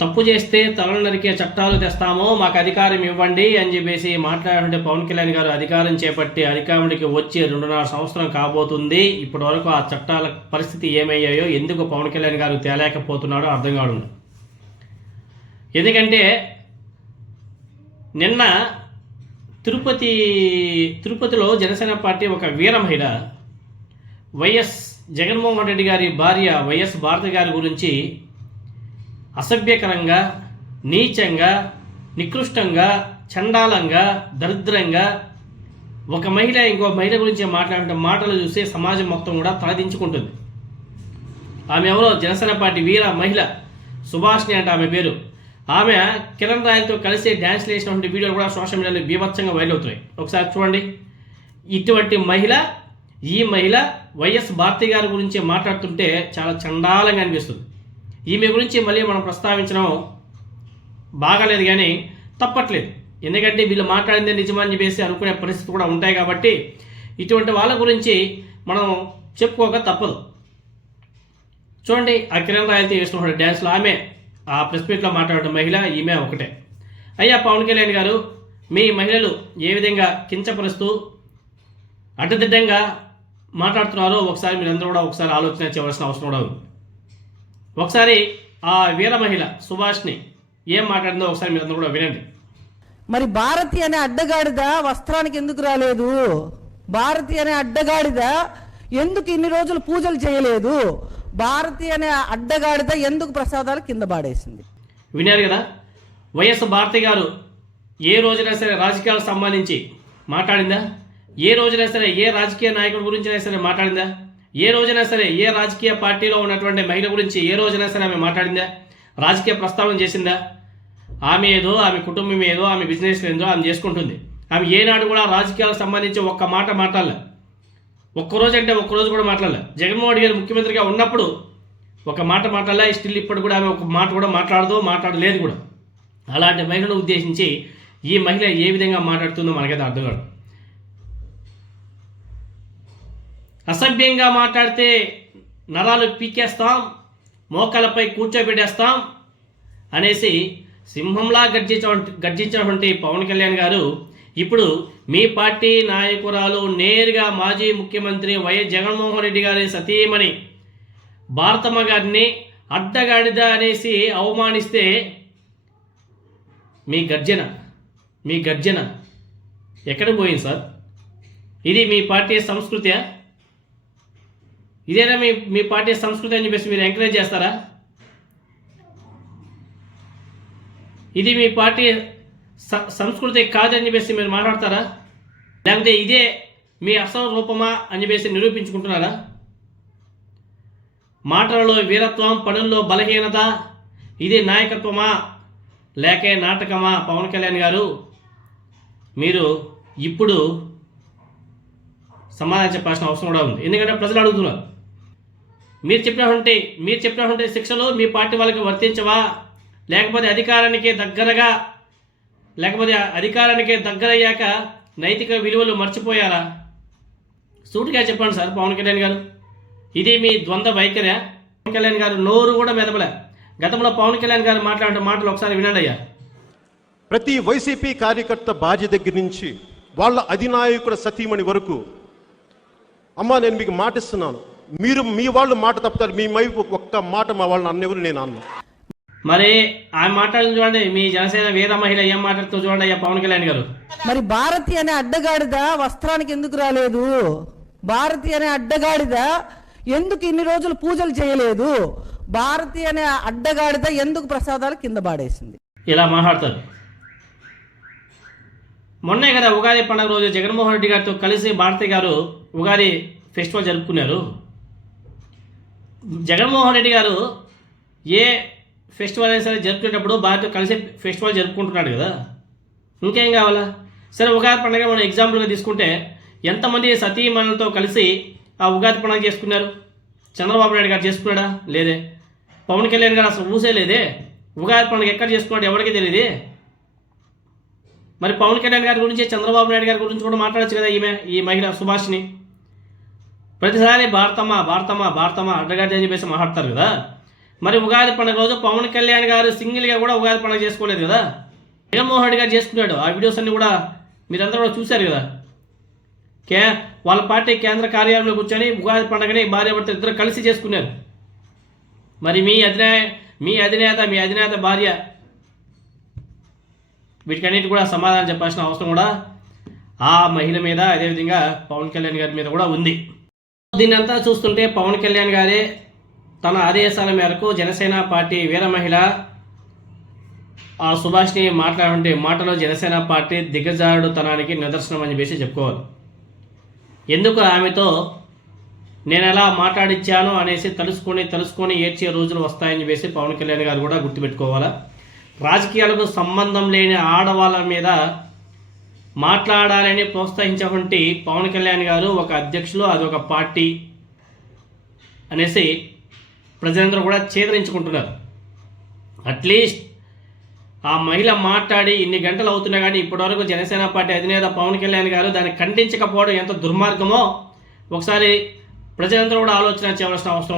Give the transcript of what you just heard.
తప్పు చేస్తే తలలు నరికే చట్టాలు తెస్తామో మాకు అధికారం ఇవ్వండి అని చెప్పేసి మాట్లాడుతుంటే పవన్ కళ్యాణ్ గారు అధికారం చేపట్టి అధికారానికి వచ్చి 2.5 సంవత్సరం కాబోతుంది. ఇప్పటి వరకు ఆ చట్టాల పరిస్థితి ఏమయ్యాయో ఎందుకు పవన్ కళ్యాణ్ గారు తేలేకపోతున్నాడో అర్థం కాదు. ఎందుకంటే నిన్న తిరుపతిలో జనసేన పార్టీ ఒక వీర మహిళ వైఎస్ జగన్మోహన్ రెడ్డి గారి భార్య వైఎస్ భారతి గారి గురించి అసభ్యకరంగా, నీచంగా, నికృష్టంగా, చండాలంగా, దరిద్రంగా ఒక మహిళ ఇంకో మహిళ గురించి మాట్లాడే మాటలు చూసి సమాజం మొత్తం కూడా తలదించుకుంటుంది. ఆమె ఎవరో జనసేన పార్టీ వీర మహిళ సుభాష్ని అంటే ఆమె పేరు. ఆమె కిరణ్ రాయలతో కలిసి డ్యాన్స్ వేసినటువంటి వీడియోలు కూడా సోషల్ మీడియాలో బీభత్సంగా వైరల్ అవుతున్నాయి. ఒకసారి చూడండి. ఇటువంటి ఈ మహిళ వైఎస్ భారతి గారి గురించి మాట్లాడుతుంటే చాలా చండాలంగా అనిపిస్తుంది. ఈమె గురించి మళ్ళీ మనం ప్రస్తావించడం బాగాలేదు, కానీ తప్పట్లేదు. ఎందుకంటే వీళ్ళు మాట్లాడిందే నిజమని చెప్పేసి అనుకునే పరిస్థితి కూడా ఉంటాయి. కాబట్టి ఇటువంటి వాళ్ళ గురించి మనం చెప్పుకోక తప్పదు. చూడండి, ఆ కిరణ్ రాయలతో వేసినటువంటి డ్యాన్స్లో ఆమె ఆ ప్రెస్ మీట్లో మాట్లాడే మహిళ ఈమె ఒకటే. అయ్యా పవన్ కళ్యాణ్ గారు, మీ మహిళలు ఏ విధంగా కించపరుస్తూ అడ్డదిడ్డంగా మాట్లాడుతున్నారో ఒకసారి మీరందరూ కూడా ఒకసారి ఆలోచన చేయవలసిన అవసరం కూడా ఉంది. ఒకసారి ఆ వీర మహిళ సుభాష్ని ఏం మాట్లాడిందో ఒకసారి మీరందరూ కూడా వినండి. మరి భారతి అనే అడ్డగాడిద వస్త్రానికి ఎందుకు రాలేదు? భారతి అనే అడ్డగాడిద ఎందుకు ఇన్ని రోజులు పూజలు చేయలేదు? భారతి అనే అడ్డగాడిద ఎందుకు ప్రసాదాలు కింద పాడేసింది? విన్నారు కదా. వైఎస్ భారతి గారు ఏ రోజున సరే రాజకీయాలకు సంబంధించి మాట్లాడిందా? ఏ రోజున సరే ఏ రాజకీయ నాయకుడి గురించి సరే మాట్లాడిందా? ఏ రోజైనా సరే ఏ రాజకీయ పార్టీలో ఉన్నటువంటి మహిళ గురించి ఏ రోజైనా సరే ఆమె మాట్లాడిందా? రాజకీయ ప్రస్తావన చేసిందా? ఆమె ఏదో, ఆమె కుటుంబం ఏదో, ఆమె బిజినెస్ ఏదో ఆమె చేసుకుంటుంది. ఆమె ఏనాడు కూడా రాజకీయాలకు సంబంధించి ఒక్క మాట మాట్లాడలే. ఒక్కరోజు అంటే ఒక్కరోజు కూడా మాట్లాడలే. జగన్మోహన్ రెడ్డి గారు ముఖ్యమంత్రిగా ఉన్నప్పుడు ఒక మాట మాట్లాడలే. స్టిల్ ఇప్పుడు కూడా ఆమె ఒక మాట కూడా మాట్లాడలేదు కూడా. అలాంటి మహిళను ఉద్దేశించి ఈ మహిళ ఏ విధంగా మాట్లాడుతుందో మనకైతే అర్థం కాదు. అసభ్యంగా మాట్లాడితే నరాలు పీకేస్తాం, మోకాలపై కూర్చోబెట్టేస్తాం అనేసి సింహంలా గర్జించినటువంటి పవన్ కళ్యాణ్ గారు ఇప్పుడు మీ పార్టీ నాయకురాలు నేరుగా మాజీ ముఖ్యమంత్రి వైఎస్ జగన్మోహన్ రెడ్డి గారి సతీమణి భారతమ్మ గారిని అడ్డగాడిద అనేసి అవమానిస్తే మీ గర్జన ఎక్కడ పోయింది సార్? ఇది మీ పార్టీ సంస్కృతియా? ఇదేనా మీ పార్టీ సంస్కృతి అని చెప్పేసి మీరు ఎంకరేజ్ చేస్తారా? ఇది మీ పార్టీ సంస్కృతి కాదని చెప్పేసి మీరు మాట్లాడతారా? లేకపోతే ఇదే మీ అసలు రూపమా అని చెప్పేసి నిరూపించుకుంటున్నారా? మాటలలో వీరత్వం, పనుల్లో బలహీనత, ఇది నాయకత్వమా లేకే నాటకమా? పవన్ కళ్యాణ్ గారు, మీరు ఇప్పుడు సమాధానం చెప్పాల్సిన అవసరం కూడా ఉంది. ఎందుకంటే ప్రజలు అడుగుతున్నారు. మీరు చెప్పినటువంటి శిక్షలు మీ పార్టీ వాళ్ళకి వర్తించవా? లేకపోతే అధికారానికి దగ్గరయ్యాక నైతిక విలువలు మర్చిపోయారా? సూటిగా చెప్పండి సార్ పవన్ కళ్యాణ్ గారు. ఇది మీ ద్వంద్వ వైఖర్యా? పవన్ కళ్యాణ్ గారు నోరు కూడా మెదపలే. గతంలో పవన్ కళ్యాణ్ గారు మాట్లాడే మాటలు ఒకసారి వినండి అయ్యా. ప్రతి వైసీపీ కార్యకర్త బాధ్యత దగ్గర నుంచి వాళ్ళ అధినాయకుడు సతీమణి వరకు, అమ్మా నేను మీకు మాటిస్తున్నాను, మీరు మీ వాళ్ళు మాట తప్పుతారు, మీ వైపు ఒక్క మాట మా వాళ్ళని అన్నెవరు నేను అన్నా. మరి ఆమె మాట్లాడింది చూడండి, మీ జనసేన వీర మహిళ ఏం మాట్లాడుతూ చూడండి అయ్యా పవన్ కళ్యాణ్ గారు. మరి భారతి అనే అడ్డగాడిద వస్త్రానికి ఎందుకు రాలేదు? భారతి అనే అడ్డగాడిద ఎందుకు ఇన్ని రోజులు పూజలు చేయలేదు? భారతి అనే అడ్డగాడిద ఎందుకు ప్రసాదాలు కింద పాడేసింది? ఇలా మాట్లాడతారు. మొన్నే కదా ఉగాది పండుగ రోజు జగన్మోహన్ రెడ్డి గారితో కలిసి భారతి గారు ఉగాది ఫెస్టివల్ జరుపుకున్నారు. జగన్మోహన్ రెడ్డి గారు ఏ ఫెస్టివల్ అయినా సరే జరుపుకునేటప్పుడు భారతితో కలిసి ఫెస్టివల్ జరుపుకుంటున్నాడు కదా, ఇంకేం కావాలా? సరే ఉగాది పండుగ మనం ఎగ్జాంపుల్గా తీసుకుంటే ఎంతమంది సతీమణులతో కలిసి ఆ ఉగాది పండుగ చేసుకున్నారు? చంద్రబాబు నాయుడు గారు చేసుకున్నాడా? లేదే. పవన్ కళ్యాణ్ గారు అసలు ఊసే లేదే. ఉగాది పండుగ ఎక్కడ చేసుకున్నాడు ఎవరికి తెలియదు. మరి పవన్ కళ్యాణ్ గారి గురించి, చంద్రబాబు నాయుడు గారి గురించి కూడా మాట్లాడచ్చు కదా ఈ మహిళ సుభాష్ని. ప్రతిసారి భారతమ్మ అడ్డగాడి అని చెప్పేసి మాట్లాడతారు కదా. మరి ఉగాది పండుగ రోజు పవన్ కళ్యాణ్ గారు సింగిల్గా కూడా ఉగాది పండుగ చేసుకోలేదు కదా, జగన్మోహన్ రెడ్డి గారు చేసుకున్నాడు. ఆ వీడియోస్ అన్ని కూడా మీరందరూ కూడా చూశారు కదా. వాళ్ళ పార్టీ కేంద్ర కార్యాలయంలో కూర్చొని ఉగాది పండుగని భార్యాభర్త ఇద్దరు కలిసి చేసుకున్నారు. మరి మీ అధినేత భార్య వీటికన్నిటి కూడా సమాధానం చెప్పాల్సిన అవసరం కూడా ఆ మహిళ మీద, అదేవిధంగా పవన్ కళ్యాణ్ గారి మీద కూడా ఉంది. దీన్నంతా చూస్తుంటే పవన్ కళ్యాణ్ గారే తన ఆదేశాల మేరకు జనసేన పార్టీ వీర మహిళ ఆ సుభాష్ని మాట్లాడే మాటలో జనసేన పార్టీ దిగజారుడుతనానికి నిదర్శనం అని చెప్పేసి చెప్పుకోవాలి. ఎందుకు ఆమెతో నేను ఎలా మాట్లాడిచ్చాను అనేసి తలుసుకొని ఏడ్చే రోజులు వస్తాయని చెప్పేసి పవన్ కళ్యాణ్ గారు కూడా గుర్తుపెట్టుకోవాలా. రాజకీయాలకు సంబంధం లేని ఆడవాళ్ళ మీద మాట్లాడాలని ప్రోత్సహించేటువంటి పవన్ కళ్యాణ్ గారు ఒక అధ్యక్షులు, అదొక పార్టీ అనేసి ప్రజలందరూ కూడా చేదరించుకుంటున్నారు. అట్లీస్ట్ ఆ మహిళ మాట్లాడి ఇన్ని గంటలు అవుతున్నా కానీ ఇప్పటివరకు జనసేన పార్టీ అధినేత పవన్ కళ్యాణ్ గారు దాన్ని ఖండించకపోవడం ఎంత దుర్మార్గమో ఒకసారి ప్రజలందరూ కూడా ఆలోచన చేయవలసిన అవసరం